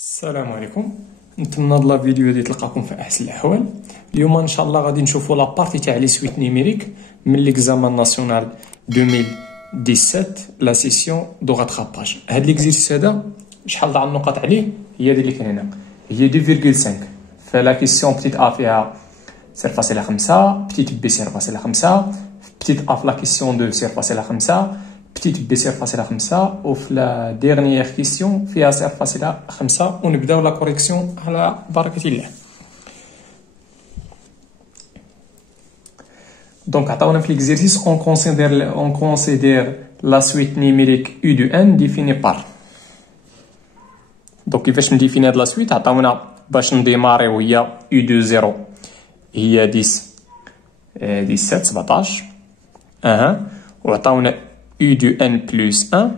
السلام عليكم. نتمنى هاد لا فيديو هادي تلقاكم في احسن الاحوال. اليوم ان شاء الله غادي نشوفوا لا بارتي تاع لي سويت نيميريك من ليكزامان ناسيونال 2017 لا سيسيون دو غاتراباج. هاد ليكزيرسيس هذا شحال تاع النقط عليه هي هادي اللي كاين هنا، هي 2.5. فلا كيسيون بتيت ا فيها 0.5، بتيت بي 0.5، بتيت ا في لا كيسيون 2 0.5، بتيت بي 0.5، وفي لا ديرنيير كيسيون فيها 0.5. ونبداو لا كوريكسيون على بركة الله. دونك عطاونا في ليكزيرسيس on considère la suite numérique U de n définie par. دونك كيفاش نديفيني هاد لا سويت؟ عطاونا باش نديماريو هي U de 0 هي 10 17 وعطاونا U de n plus 1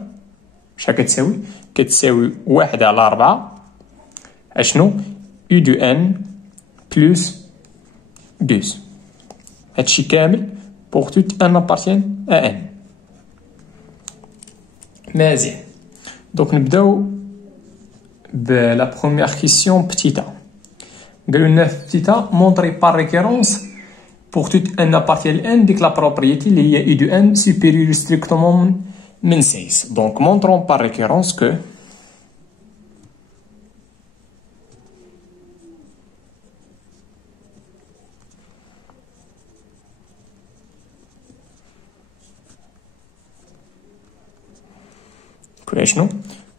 شحال كتساوي؟ كتساوي 1 على 4 اشنو؟ U de n plus 2. هادشي كامل pour tout n appartient à n. مزيان. دونك نبداو بلا بروميير كيسيون بتيتا. قالوا لنا في بتيتا مونطري بار ريكيرونس pour tout n appartient à n ديك لا بروبريتي اللي هي U de n supérieur strictement من 6. Donc montrons par récurrence que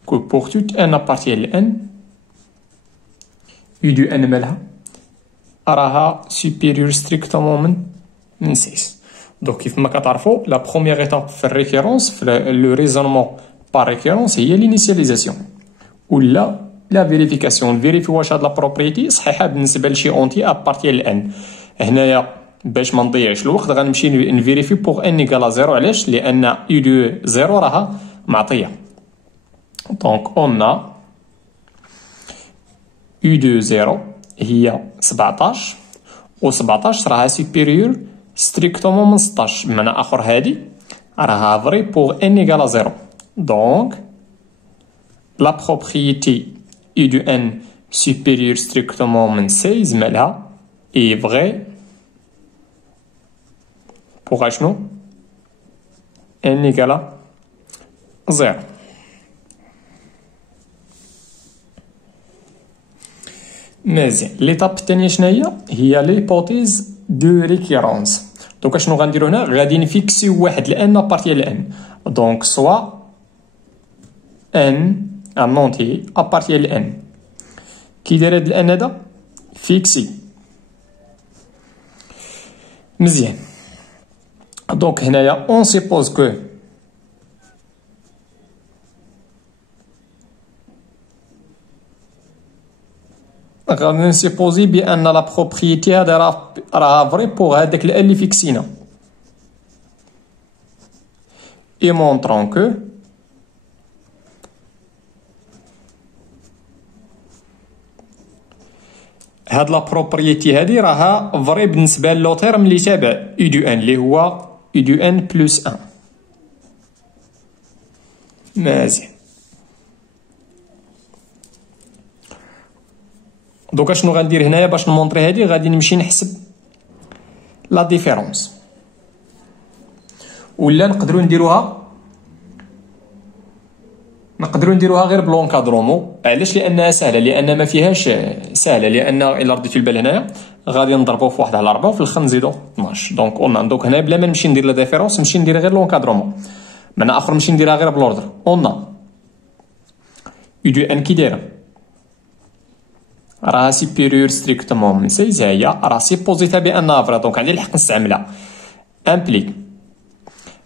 que pour tout n appartient à n U de n مالها راها supérieur strictement من 6. Donc كيف ما كتعرفوا لا بروميير ايتاب في الريكيرونس في لو ريزونمون بار ريكيرونس هي لينيسياليزاسيون ولا لا فيريفيكاسيون. فيريفي واش هاد لا بروبريتي صحيحه بالنسبه لشي اونتي ابارتيان لان. هنايا باش ما نضيعش الوقت غنمشي نفيريفي بوغ ان ايكال 0. علاش؟ لان يو دو 0 راها معطيه. دونك اون يو دو 0 هي 17 و 17 راها سوبيريور ستريكتومون من 16. بمعنى اخر هادي راها فري بوغ n ايكال 0. دونك لا بروبريتي U de n supérieur strictement من 16 مالها اي فري بوغ اشنو؟ n ايكال 0. مزيان. ليطاب الثانيه شناهي؟ هي ليبوتيز دو ريكيرونس. دونك اشنو غنديرو هنا؟ غادي نفيكسيو واحد لان ابارتي لان. دونك سوا ان ان اونتي ابارتي لان. كي داير هاد الان هذا فيكسي. مزيان. دونك هنايا اون سيبوز كو غادي نسيبوزي بان لا بروبريتي هذا راها فري بوغ هذاك الان اللي فيكسينا. اي مونطرون كو هاد لا بروبريتي هادي راها فري بالنسبه لو تيرم اللي تابع U دو ان اللي هو U دو ان بلس 1. مزيان. دوكا شنو غندير هنايا باش نمونطري هادي؟ غادي نمشي نحسب لا ديفيرونس ولا نقدروا نديروها غير بلونكادرومون. علاش؟ لانها سهله، لان ما فيهاش سهله، لان الا رديتو البال هنايا غادي نضربو في 1 على 4 وفي الاخر نزيدو 12. دونك اون دوك هنا بلا ما نمشي ندير لا ديفيرونس نمشي ندير غير لونكادرومون. من اخر نمشي نديرها غير بلوردر. اون يو دو ان كي دايره راها سوبيريور ستريكتومون من 6 هي راه سيبوزيتها بانها فرا. دونك عندي الحق نستعملها. امبليك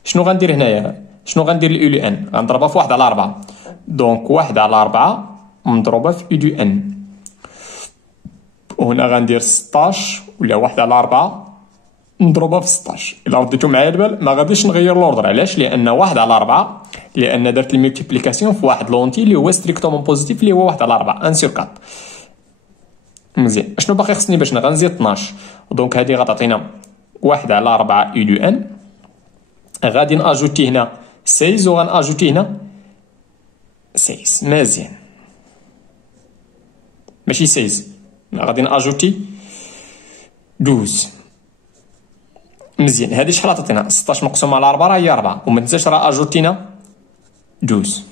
شنو غندير هنايا؟ شنو غندير لو لو ان؟ غنضربها في 1 على 4. دونك 1 على 4 مضروبه في U دو ان. وهنا غندير 16 ولا 1 على 4 نضربها في 16. الا رديتو معايا البال ما غاديش نغير لوردر. علاش؟ لان 1 على 4 لان درت الملتيبليكاسيون في واحد لونتي اللي هو ستريكتومون بوزيتيف اللي هو 1 على 4 1 سور 4. مزيان. اشنو باقي خصني باش غنزيد 12؟ دونك هادي غتعطينا 1 على 4 U دو ان. غادي ناجوتي هنا 16 وغناجوتي هنا 6. مزيان. ماشي 16 غادي ناجوتي 12 مزيان. هادي شحال عطاتينا 16 مقسوم على 4 راه هي 4 وما تنساش راه اجوتينا 12.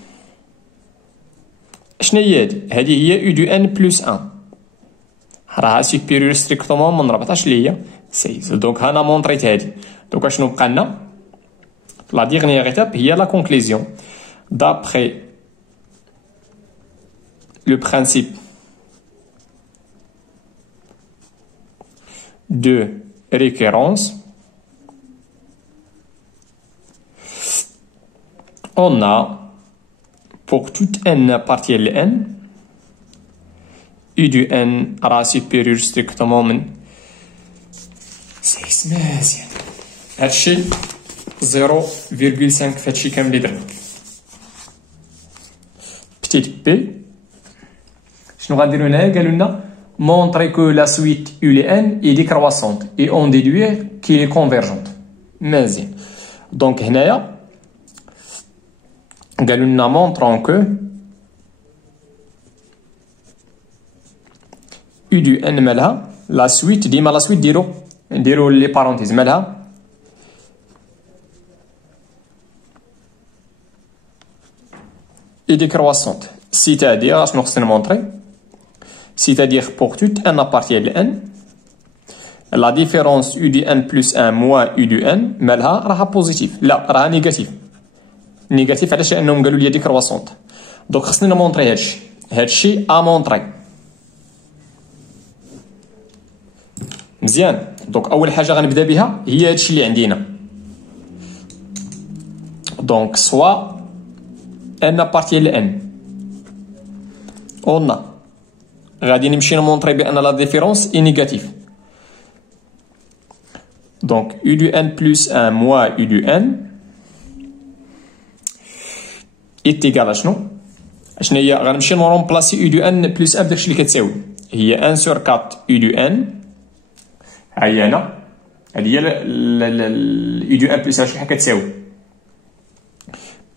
شنو هي هادي هي يو دو ان بلس 1 راها سوبيريور ستريكتومون من 14 اللي هي 16. دونك هانا مونطريت هادي. دونك شنو بقى لنا لا ديغنييغ ايتاب هي لا كونكلوزيون d'après le principe de récurrence. On a pour toute n partielle n u du n راه supérieur strictement من 6. مزيان. هادشي 0.5 فهادشي كامل اللي درنا. Petite b شنو غنديرو هنايا؟ قالوا لنا montrer que la suite u les n est décroissante et on déduit qu'elle est convergente. مزيان. دونك هنايا قالوا لنا montrons que u du n مالها la suite ديما la suite نديرو لي بارونتيز مالها est décroissante, c'est-à-dire شنو خصني نمونطري c'est-à-dire pour toute n partielle n la différence u du n plus 1 moins u du n مالها راها بوزيتيف لا راها نيجاتيف علاش؟ لانهم قالوا لي ديكرواسونت. دونك خصني نمونطري هادشي ا مونطري مزيان. دونك اول حاجه غنبدا بها هي هادشي اللي عندنا. دونك سوا ان بارتيال ان قلنا غادي نمشي نمونطري بان لا ديفيرونس اي نيجاتيف. دونك u du n plus 1 moins u du n est égal à شنو هي؟ غنمشي نرومبلاسي u du n plus 1 بداكشي اللي كتساوي هي 1 sur 4 u du n. ها هي هنا هادي هي u du n plus 1 شحال كتساوي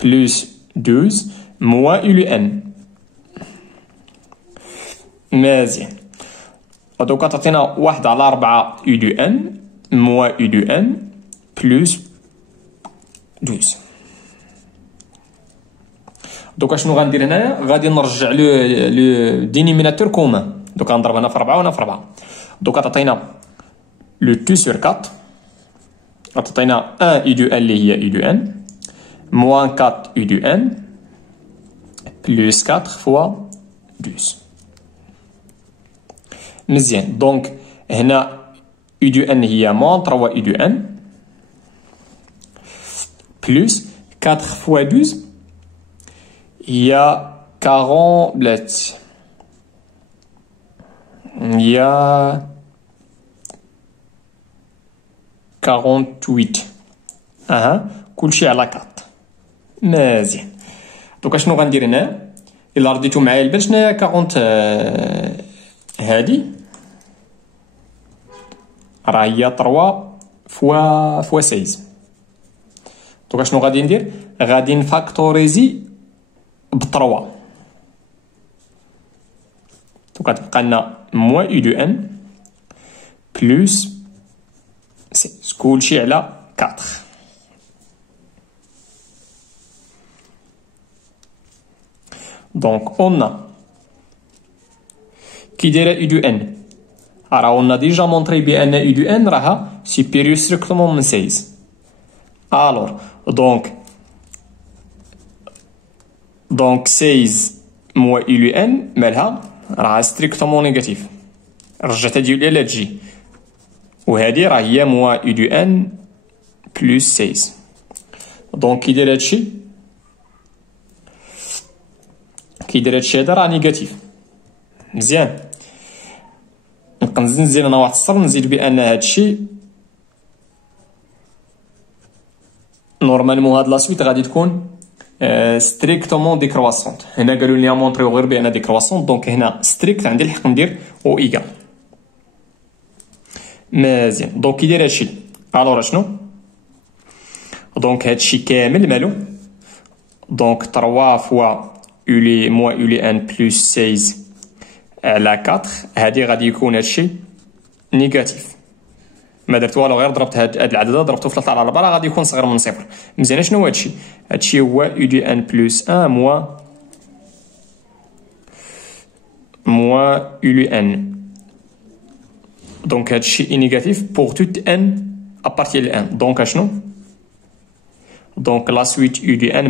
plus 12 moins u du n. مزيان. ودوكا تعطينا 1 على 4 u du n moins u du n plus 12. دوكا شنو غندير هنايا؟ غادي نرجع لو دينيميناتور كومان. دوكا نضرب هنا في 4 وهنا في 4. دوكا تعطينا لو 2 sur 4 تعطينا 1 u du n اللي هي u du n moins 4 u du n plus 4 fois 12. مزيان. دونك هنا u du n هي moins 3 u du n plus 4 fois 12 هي 40 بلات هي 48. كلشي على 4. مزيان. دوكا شنو غندير هنا؟ الا رديتو معايا البال شناهي 40 هادي راه هي 3 فوا 16. دوكا شنو غادي ندير؟ غادي نفاكتوريزي ب 3. دوكا تبقى لنا موان u du n بلس كلشي على 4. دونك قلنا كي دايره u du n راه قلنا ديجا مونطري بان u du n راها سوبيريور ستريكتومون من 16. الوغ دونك 16 موان u du n مالها راه ستريكتومون نيجاتيف. رجعت هادي ولا تجي وهادي راه هي موان u du n بلس 16. دونك كي داير هادشي هذا راه نيجاتيف. مزيان. نبقى نزيد انا واحد الصفر نزيد بان هادشي نورمالمون هاد لا سويت غادي تكون ستريكتومون ديكرواسونت. هنا قالوا لي مونطريو غير بان ديكرواسونت. دونك هنا ستريكت عندي الحق ندير او ايكال. مزيان. دونك كي داير هادشي الوغ شنو؟ دونك هادشي كامل مالو دونك 3 فوا u les moins u les n plus 16 على 4 هادي غادي يكون هادشي نيجاتيف. ما درت والو غير ضربت هاد العدد ضربته في 3 على 4 غادي يكون صغر من 0. مزيان شنو هادشي؟ هادشي هو يو دي ان بلس 1 moins u de n. Donc, c'est négatif pour tout n à partir de 1. Donc, donc la suite u de n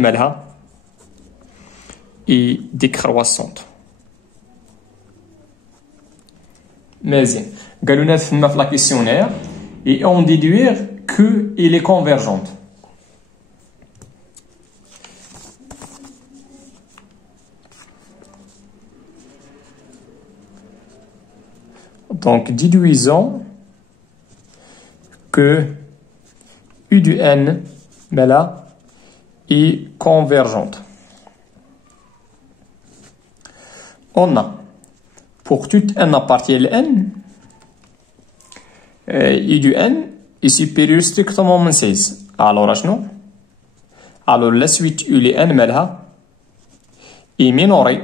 est décroissante. Mais on a la questionnaire et on déduire qu'elle est convergente. Donc, déduisons que U de n est convergente. On a, pour tout n à partir de n, U de n est supérieur strictement à 16. Alors, alors la suite U de n est minorée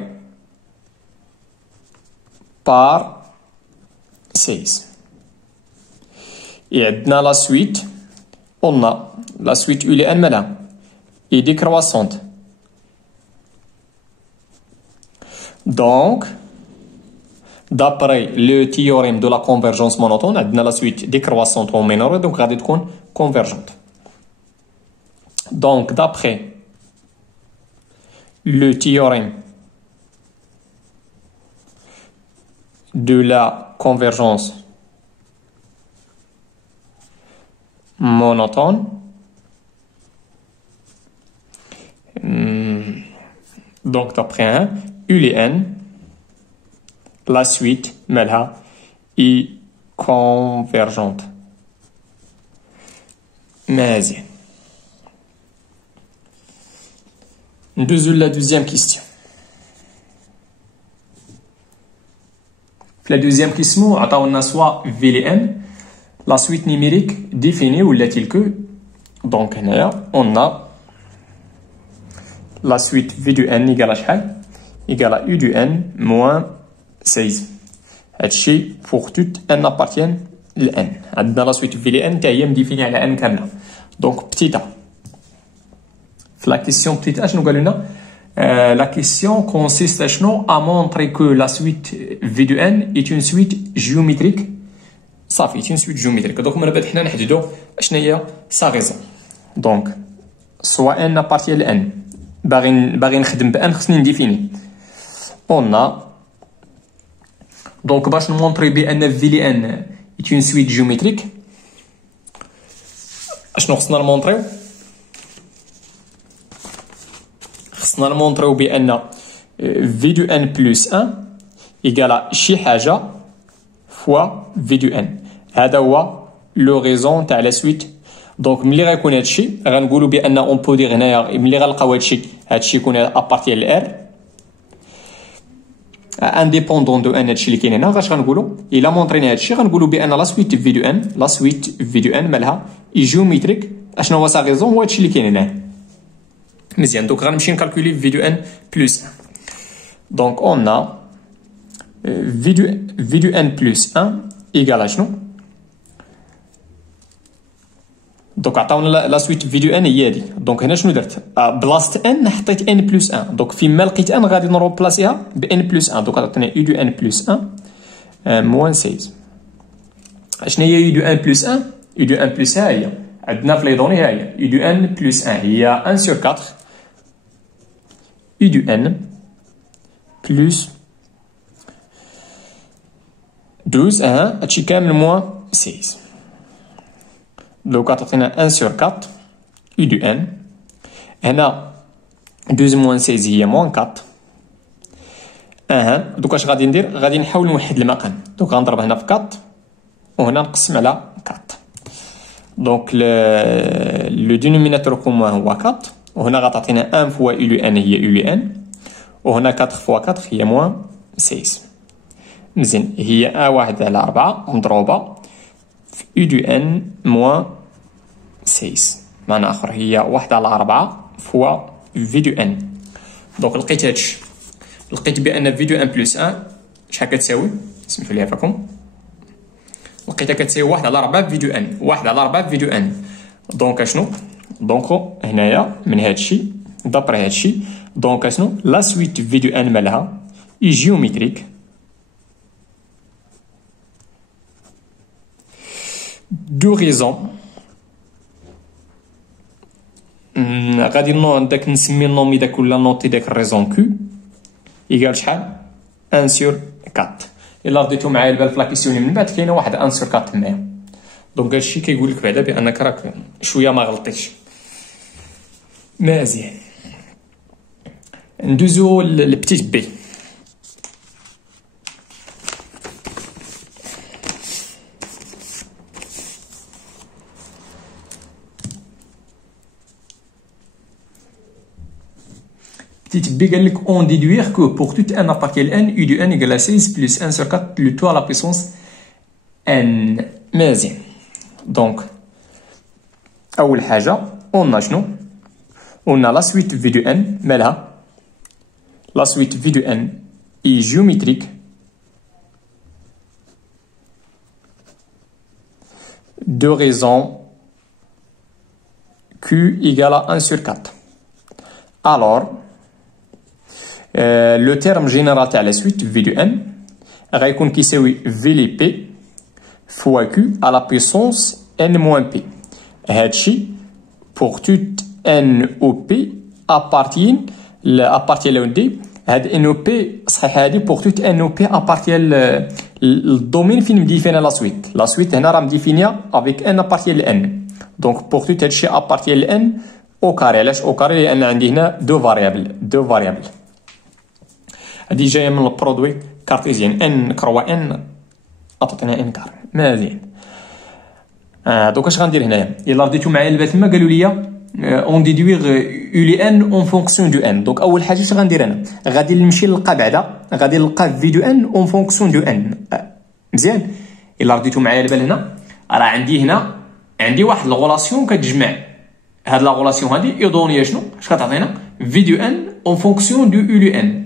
par 16. Et dans la suite, on a la suite U de n est décroissante. Donc, d'après le théorème de la convergence monotone, on a la suite décroissante ou minorée, donc elle est convergente. Donc, d'après le théorème de la convergence monotone, donc d'après un U de n, la suite est convergente. Mais la deuxième question. La deuxième question, on a soit V de n, la suite numérique définie ou l'est-il que. Donc, on a la suite V de n égale à U de n moins 16. H pour tout n appartient à n. Dans la suite V de n, qui est définie à n كاملة. Donc, petit a. La question petit a, nous allons la question consiste à montrer que la suite V de n est une suite géométrique. Ça fait une suite géométrique. Donc, on va dire sa raison. Donc, soit n appartient à n. باغي نخدم بان خصني نديفيني. On a donc باش نمونطري بان في لي ان est une suite géométrique. اشنو خصنا نمونطريو؟ خصنا نمونطريو بان في دو ان بلس 1 ايكالا شي حاجه فوا في دو ان. هذا هو لو ريزون تاع لا سويت. دونك ملي غيكون هادشي غنقولوا بان اون بو دير هنايا ملي غنلقاو هادشي يكون ابارتي لار انديبوندون دو ان. هادشي اللي كاين هنا فاش غنقولوا الا مونطرينا هادشي غنقولوا بان لا سويت في دو ان لا سويت في دو ان مالها اي جيوميتريك. اشنو هو سا ريزون؟ هو هادشي اللي كاين هنا. مزيان دونك غنمشي نكالكولي في دو ان بلس 1. دونك اون ا في دو ان بلس 1 ايكال شنو؟ دونك عطاونا لا سويت في دو ان هي هادي. دونك هنا شنو درت؟ بلاصه ان حطيت ان بلس 1. دونك فيما لقيت ان غادي نروبلاسيها بان بلس 1. دونك عطينا يو دو ان بلس 1 موان 16. اشنا هي يو دو ان بلس 1؟ يو دو ان بلس 1 هي عندنا في لي دوني ها هي يو دو ان بلس 1 هي 1 sur 4 يو دو ان بلس 12 هادشي كامل موان 16. Donc, on a 1 sur 4 U du n. On a 12 moins 16 هي moins 4. Donc, اش غادي ندير؟ غادي نحاول نوحد المقام. Donc, غنضرب هنا في 4 وهنا نقسم على 4. Donc, le dénominateur commun هو 4 وهنا غتعطينا 1 fois U du n هي U du n وهنا 4 fois 4 هي moins 16. مزيان هي 1 على 4 مضروبة U du n moins 16. معنى آخر هي 1 على 4 فوا في دو n. دونك لقيت هادشي. لقيت بأن في دو n بلس 1 شحال كتساوي؟ سمحوا لي عفاكم، لقيتها كتساوي 1 على 4 فيديو ان، 1 على 4 فيديو ان. دونك اشنو؟ دونك هنايا من هادشي دابري هادشي، دونك اشنو؟ لا سويت فيديو ان مالها جيومتريك دو ريزون. غادي داك نسمي النومي داك ولا نوطي داك الريزون كو يقال شحال 1 سور 4. الا رديتو معايا البال في لا كيسيون من بعد كاينه واحد 1 سور 4 تمايا. دونك هادشي كيقول لك بعدا بانك راك شويه ما غلطيتش. مزيان ندوزو لبتيت بي. Petite b قال لك on déduire que pour tout n à partir de n u de n égale à 16 plus 1 sur 4 le tout à la puissance n. مزيان دونك اول حاجه قلنا شنو؟ قلنا لا سويت في دو ان مالها لا سويت في دو ان اي جيومتريك دو ريزون q égale à 1 sur 4. alors لو تيرم جينيرال تاع لا سويت في دو ان غيكون كيساوي في لي بي فوا كيو على بيسونس ان موان بي. هادشي بوغ توت ان او بي ابارتين لودي هاد ان او بي صحيح هادي بوغ توت ان او بي ابارتين الدومين فين مديفينا لا سويت. لا سويت هنا راه مديفينيا افيك ان ابارتين لان. دونك بوغ توت هادشي ابارتين لان او كاري. علاش او كاري؟ لان عندي هنا دو فاريابل هادي جايه من البرودوي كارتيزيان ان كروا ان عطاتنا ان كار. مزيان دوك اش غندير هنايا؟ الا رديتو معايا البال تما قالوا لي اون ديدويغ يو لي ان اون فونكسيون دو ان. دونك اول حاجه اش غندير انا؟ غادي نمشي نلقى بعدا غادي نلقى في دو ان اون فونكسيون دو ان. مزيان الا رديتو معايا البال هنا راه عندي هنا عندي واحد الغولاسيون كتجمع هاد لا غولاسيون هادي يدوني شنو؟ اش كتعطينا؟ في دو ان اون فونكسيون دو يو لو ان.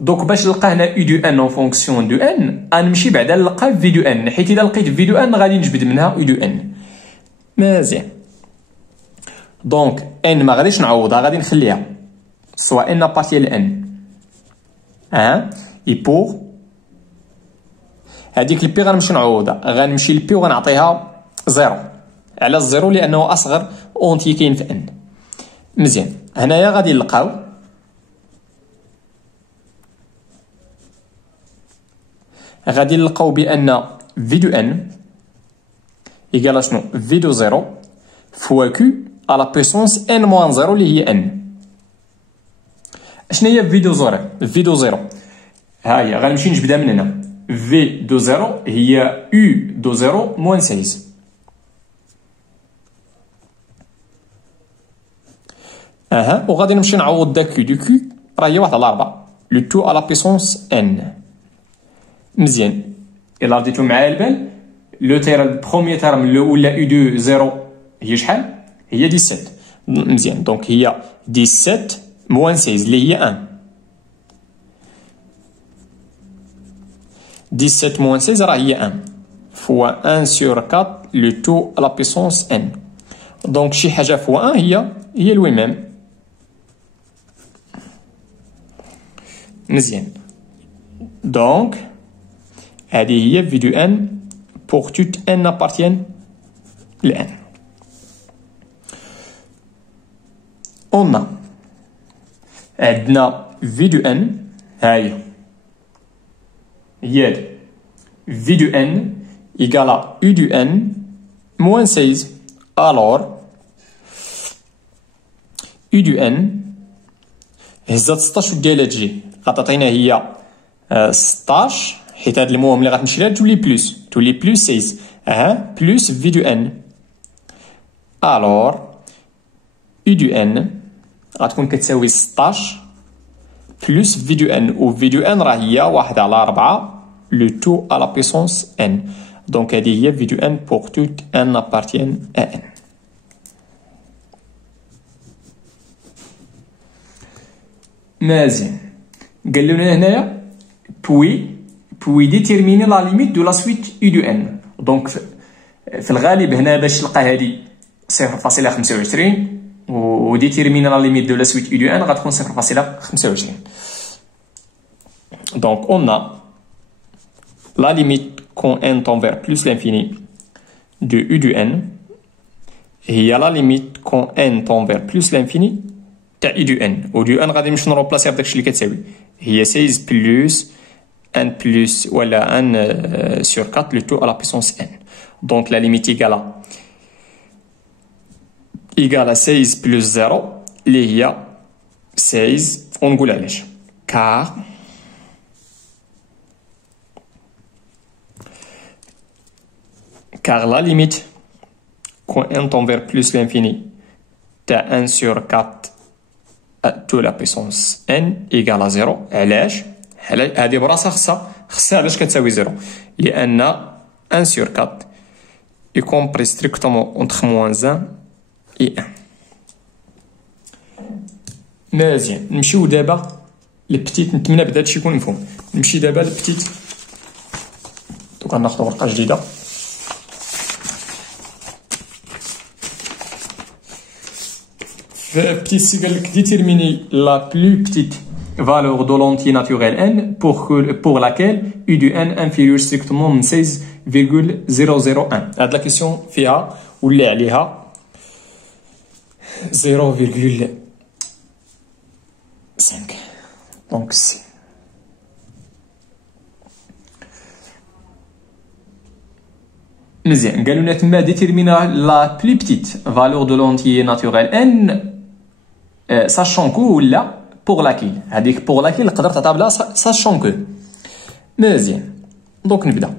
دونك باش نلقى هنا يو دو ان اون فونكسيون دو ان غنمشي بعدا نلقى في دو ان، حيت الا لقيت في دو ان غادي نجبد منها يو دو ان. مزيان دونك ان ما غاديش نعوضها غادي نخليها سوا ان ابارتي لان اي بور هذيك البي غنمشي نعوضها غنمشي لبي وغنعطيها زيرو. على الزيرو لانه اصغر اونتي كاين في ان. مزيان هنايا غادي نلقاو بان في دو ان يقال شنو؟ في دو زيرو فوا كيو على بيسونس ان موان زيرو اللي هي ان. اشنا هي في دو زيرو؟ في دو زيرو ها هي غنمشي نجبدها من هنا. في دو زيرو هي يو دو زيرو موان 16. وغادي نمشي نعوض دا كيو دو كيو راه هي 1 على 4 لو تو على بيسونس ان. مزيان الا رديتو معايا البال لو تيرم بروميير تيرم لو ولا يو دو زيرو هي شحال؟ هي 17. مزيان دونك هي 17 موان 16 اللي هي 1. 17 موان 16 راه هي 1 فوا 1 سور 4 لو تو على بيسونس ان. دونك شي حاجه فوا 1 هي لوي ميم. مزيان دونك هذه هي في دو ان بوغ توت ان ابارتيان لان. عندنا في دو ان هاهي هي في دو ان ايكالا يو دو ان موان 16. الور يو دو ان هزات 16 ديالها تجي غتعطينا هي 16 حيت هاد المهم اللي غتمشي لها تولي بلوس 16 بلوس في دو ان. الور يو دو ان غتكون كتساوي 16 بلوس في دو ان و في دو ان راه هي 1 على 4 لو تو على بيسونس ان. دونك هذه هي في دو ان بوغ توت ان ابارتيان ا ان. مزيان قال لنا هنايا puis déterminer la limite de la suite U de n. Donc في الغالب هنا باش تلقى هذه 0.25 و déterminer la limite de la suite U de n غتكون 0.25. Donc on a la limite quand n tend vers plus l'infini de U de n. Et il y a la limite quand n tend vers plus l'infini تاع U de n. و du n غادي نمشي نروبلاسي بداكشي اللي كتساوي هي 16 plus 1 plus voilà 1 sur 4 le tout à la puissance n. Donc la limite égale à 16 plus 0 اللي هي 16 ونقول علاش car la limite quand n tend vers plus l'infini t'as 1 sur 4 tout à la puissance n égale à 0 علاش هذه براسها خصها علاش كتساوي 0 لان 1 sur 4 y compris strictement entre moins 1 et 1. مزيان نمشيو دابا لبتيت. نتمنى بدا هادشي يكون مفهوم. نمشي دابا لبتيت دوكا ناخدو ورقه جديده. Petit C قال لك déterminer la plus petite valeur de l'entier naturel n pour laquelle U de n inférieur strictement من 16,001. هاد لا كيسيون فيها ولا عليها 0,5 دونك سي. مزيان قالوا لنا تما déterminer la plus petite valeur de l'entier naturel n sachant que ولا pour laquelle هذيك pour laquelle نقدر تعطى بلا sachant que. مزيان دونك نبدا.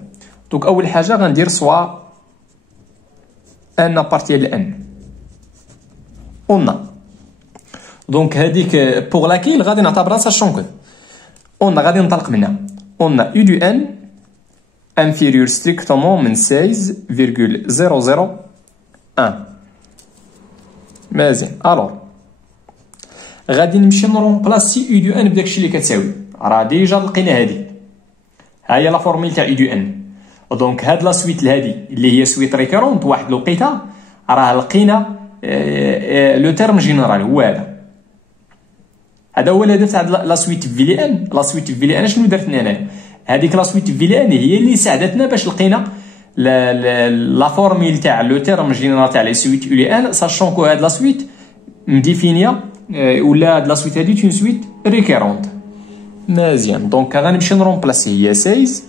دونك اول حاجه غندير سوا ان ابارتيال n اون. دونك هذيك pour laquelle غادي نعتبرها sachant que اون غادي ننطلق منها اون u du n inférieur strictement من 16,001. مزيان الوغ غادي نمشي نرومبلاسي U دو ان بداكشي اللي كتساوي راه ديجا لقينا هادي ها هي لا فورميل تاع U دو ان. دونك هاد لا سويت لهادي اللي هي سويت ريكورونت واحد الوقيته راه لقينا لو تيرم جينيرال هو هذا هو الهدف تاع لا سويت في لي ان. لا سويت في لي ان شنو درت انا هذيك لا سويت في لي ان هي اللي ساعدتنا باش لقينا لا فورميل تاع لو تيرم جينيرال تاع لي سويت U لي ان ساشون كو هاد لا سويت مديفينيا ولا هاد لا سويت هادي تون سويت ريكورونت. مزيان دونك غنمشي نرومبلاسي هي 16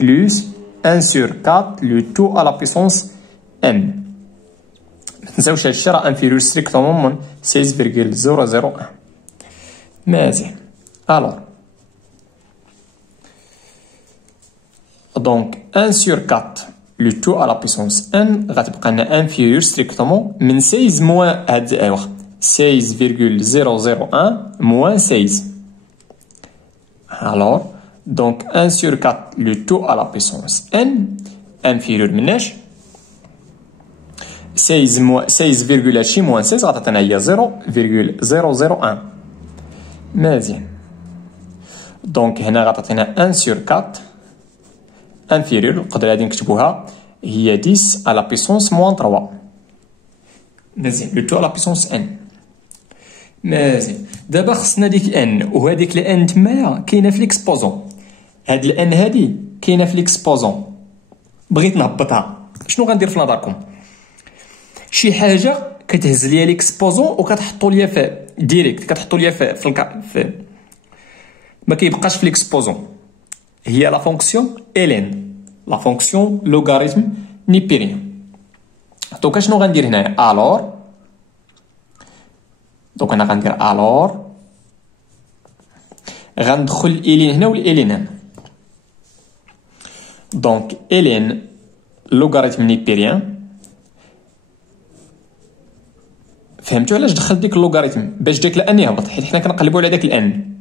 بلس 1 sur 4 le tout à la puissance n. ما تنساوش هادشي راه انفيريور ستريكتومون من 16,001. مزيان الوغ دونك 1 sur 4 le tout à la puissance n غتبقى لنا انفيريور ستريكتومون من 16 موان هاد 16,001 moins 16. Alors, donc 1 sur 4 le tout à la puissance n inférieur مناش 16,8 moins 16 غتعطينا هي 0,001. مزيان دونك هنا غتعطينا 1 sur 4 inférieur نقدر غادي نكتبوها هي 10 à la puissance moins 3. مزيان le tout à la puissance n. مزيان دابا خصنا ديك ان وهذيك الان تمايا كاينه في ليكسبوزون. هاد الان هادي كاينه في ليكسبوزون بغيت نهبطها شنو غندير في نظركم؟ شي حاجه كتهز ليا ليكسبوزون وكتحطوا ليا في ديريكت كتحطوا ليا في ما كيبقاش في ليكسبوزون هي لا فونكسيون الين لا فونكسيون لوغاريتم نيبيريان. دونك شنو غندير هنايا الور دونك انا غندير الور غندخل الين هنا والالين هنا. دونك الين لوغاريتم نيبيريان فهمتوا علاش دخلت ديك اللوغاريتم باش داك الان يهبط حيت حنا كنقلبوا على داك الان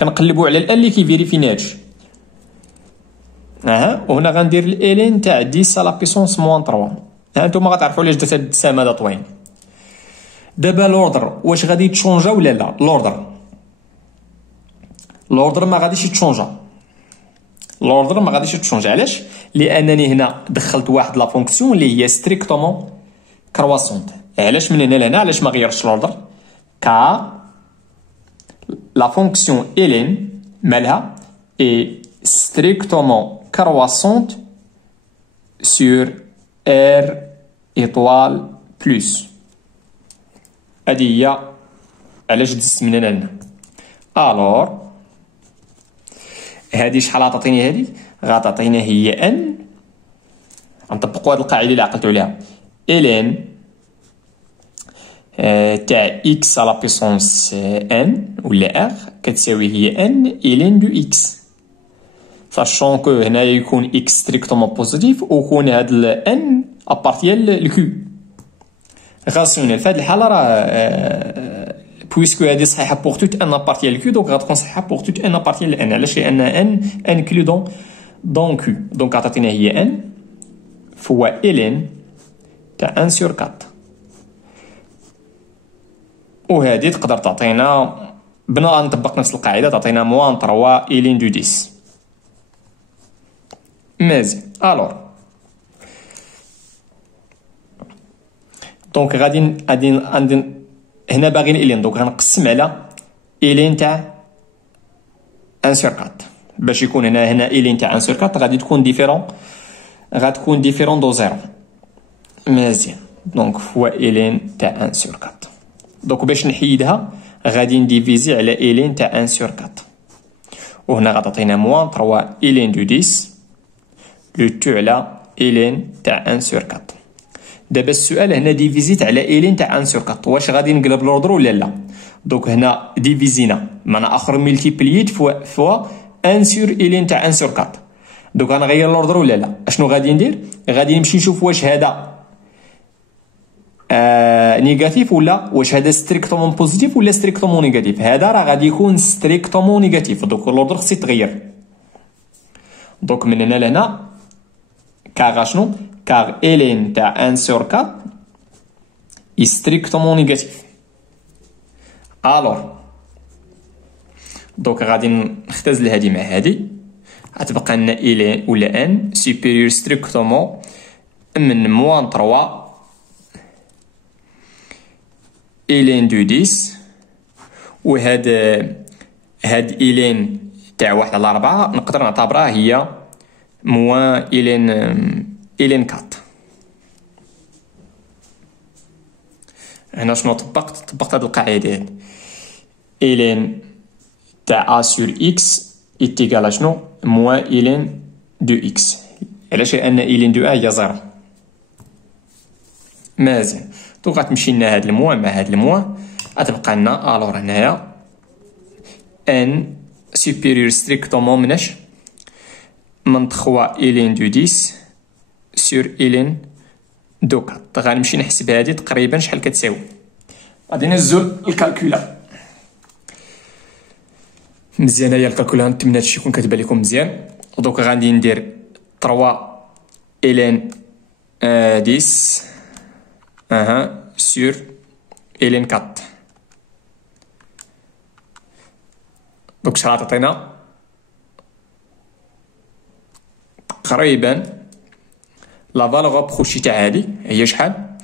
كنقلبوا على الان اللي كيفيريفينا هادشي. وهنا غندير الالين تاع 10 لا بيسونس موان 3. هانتوما غتعرفوا علاش درت هاد السهم هذا طويل. دابا لوردر واش غادي يتشونجا ولا لا؟ لوردر ما غاديش يتشونجا لوردر ما غاديش تشونج. علاش؟ لانني هنا دخلت واحد لا فونكسيون اللي هي ستريكتومون كرواسونت. علاش من هنا لهنا علاش ما غيرتش لوردر؟ كا لا فونكسيون الين مالها اي ستريكتومون كرواسونت سور ار ايطوال بلس. هادي هي علاش دزت من هنا لهنا. الور هادي شحال غتعطيني؟ هادي غتعطيني هي ان، غنطبقوا هاد القاعده اللي عقلتوا عليها، الين تاع اكس على بيسونس ان ولا ار كتساوي هي ان الين دو اكس، ساشون كو هنا يكون اكس ستريكتومون بوزيتيف ويكون هاد ان ابارتيال الكيو راسيونيل. في هاد الحاله راه بويسكو هادي صحيحه بوغ توت ان ابارتيال كيو، دونك غتكون صحيحه بوغ توت ان ابارتيال ان. علاش؟ لان ان انكلو دون كيو، دونك عطاتينا هي ان فوا الين تاع ان سور 4. وهادي تقدر تعطينا بنا نطبق نفس القاعده، تعطينا موان 3 الين دو 10. مزيان. الور دونك غادي هنا باغيين الين، دونك غنقسم على الين تاع 1 سور 4 باش يكون هنا الين تاع 1 سور 4 غادي تكون ديفيرون، غتكون ديفيرون دو زيرو. مزيان. دونك فوا الين تاع 1 سور 4. دونك باش نحيدها غادي نديفيزي على الين تاع 1 سور 4، وهنا غتعطينا موان 3 الين دو 10 لو تو على الين تاع 1 سور 4. دابا السؤال هنا ديفيزيت على الين تاع 1 سور 4، واش غادي نقلب لوردر ولا لا؟ دونك هنا ديفيزينا معنى اخر ملتيبلييت فوا 1 سور الين تاع 1 سور 4. دونك غنغير لوردر ولا لا؟ اشنو غادي ندير؟ غادي نمشي نشوف واش هذا نيجاتيف ولا واش هذا ستريكتومون بوزيتيف ولا ستريكتومون نيجاتيف. هذا راه غادي يكون ستريكتومون نيجاتيف، دونك لوردر خصو يتغير. دونك من هنا لهنا كاغ شنو؟ كاغ الين تاع 1 سور 4 est strictement négatif. الور دونك غادي نختزل هادي مع هادي، غتبقى لنا الين ولا ان سوبيريور ستريكتومون من موان 3 الين دو 10، وهاد الين تاع 1 على 4 نقدر نعتبرها هي موان الين 4. هنا شنو طبقت هاد القاعده هادي، الين تاع ا سور اكس ايتيغال شنو؟ موان الين دو اكس. علاش؟ لان الين دو ا هي 0. مزيان. دونك غتمشي لنا هاد الموان مع هاد الموان، غتبقى لنا الور هنايا ان سوبيريور ستريكتومون مناش من 3 الين دو 10 سور الين دو 4. غنمشي نحسب هادي تقريبا شحال كتساوي. غادي نهزو الكالكولا. مزيان هي الكالكولا، نتمنى هادشي يكون كتبان لكم مزيان. دونك غادي ندير 3 الين 10 سور الين 4. دونك شحال غتعطينا؟ تقريبا لا فالور ابروشي تاع هادي هي شحال؟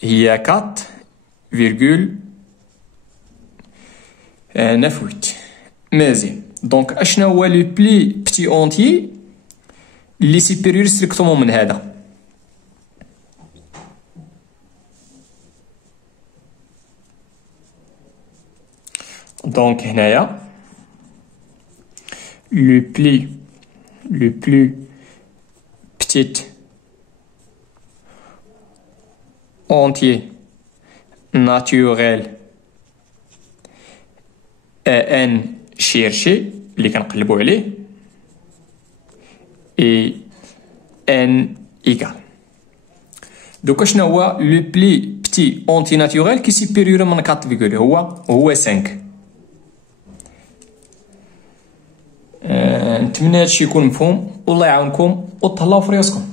هي 4,98. مزيان. دونك اشنا هو لو بلي بتي اونتيي لي سوبيريور ستريكتومون من هذا؟ دونك هنايا لو بلي بتيت entier naturel ان cherché اللي كنقلبوا عليه et n égal. دوكا شنو هو لو بلي بتي اونتي ناتوريل كي سوبيريور من 4 هو 5. نتمنى هادشي يكون مفهوم، والله يعاونكم وتهلاو في راسكم.